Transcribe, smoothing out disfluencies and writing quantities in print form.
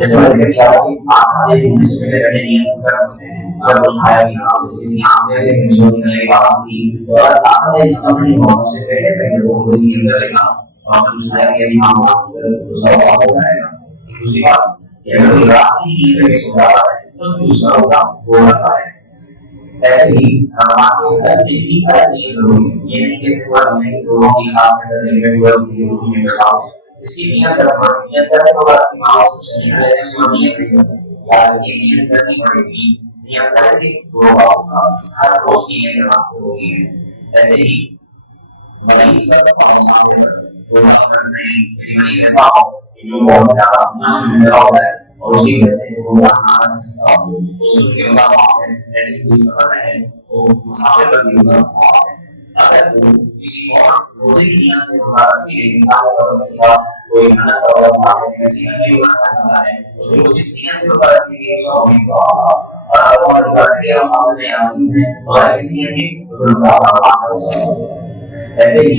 जैसे मैंने किया कि आप ये से पहले पहले नियम कर सकते हैं अगर कुछ खाया भी ना जैसे किसी आंवले से कमजोर निकलने की बात की और आपने अपनी मौत से पहले पहले वो खुद नियम करेगा और कुछ खाया कि यदि आप दूसरा बात हो जाएगा दूसरी बात ये अगर रात की नींद में सो रहा है तो दूसरा होगा वो रहा है ऐसे ही आपको हर दिन की हर चीज जरूरी है ये नहीं कि सिर्फ हमने लोगों के साथ में में बैठाओ इसकी नियत रखना नियत करने के बाद दिमाग से सीख लेने से नियत नहीं यार ये नियत करनी पड़ेगी नियत करके रोजा होगा हर रोज की नियत करना जरूरी है ऐसे ही मरीज का सामने रोजा नहीं यदि मरीज ऐसा हो जो बहुत ज्यादा नशे में होता है और उसकी वजह से रोजा ना रख सकता हो उसके रोजा माफ है ऐसी कोई सफर है तो मुसाफिर पर भी रोजा माफ है अगर वो किसी और रोजे की नियत से रोजा रखने के लिए मुसाफिर पर किसी कोई मेहनत का रोजा माफ है किसी का नहीं रोजा रखना चाहता है तो वो जिस नियत से रोजा रखने के लिए उसका होने का और अगर वो रोजा रखने के लिए मुसाफिर नहीं आती है तो किसी नियत की रोजा माफ हो जाएगा ऐसे ही